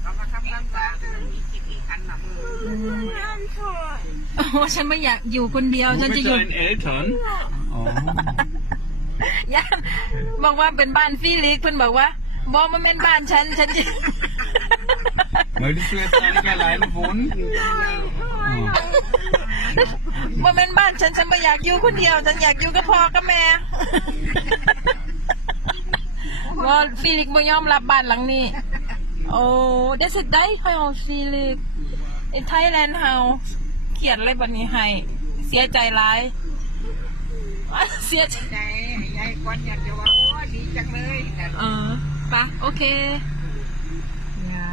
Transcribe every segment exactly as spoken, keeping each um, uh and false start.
โอ้ฉันไม่อยากอยู่คนเดียวฉันจะอยู่ย่าบอกว่าเป็นบ้านฟิลิกเพิ่นบอกว่าบอกมันเป็นบ้านฉันฉันจะ Möchtest du jetzt eigentlich alleine wohnen? มันเป็นบ้านฉันฉันไม่อยากอยู่คนเดียวฉันอยากอยู่กับพ่อกับแม่ ว่าฟิลิกไม่ยอมรับบ้านหลังนี้โอ้ได้สิได้ให้เอาฟิลิกในไทยแลนด์เฮาเขียนอะไรแบบนี้ให้เสียใจร้ายเสียใจใจยายควันอยากจะว่าโอ้ดีจังเลยแต่เออปะโอเคอย่า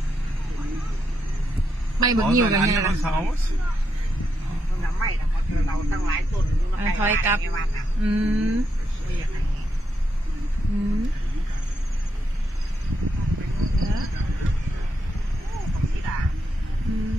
ไม่บักหิว Brauchst กั du น ein ไงล่ะ anderes Haus? คนละไม่ละคนเราตั้งหลายต้นถอยกลับอืมอืมอืม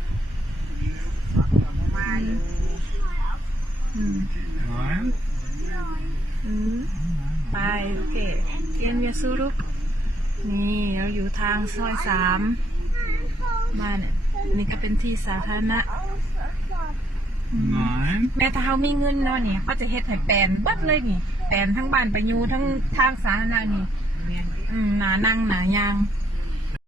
อืม Nein? อืมไปโอเคเทียนเวียซูรุนี่เราอยู่ทางซอยสามบ้านนี่ก็เป็นที่สาธารณะ Nein? แม้ถ้าเขามีเงินเนาะนี่เขาจะเฮ็ดให้แปลนเบัดเลยนี่แปลนทั้งบ้านไปอยู่ทั้งทางสาธารณะนี่อืมหนานั่งหนายาง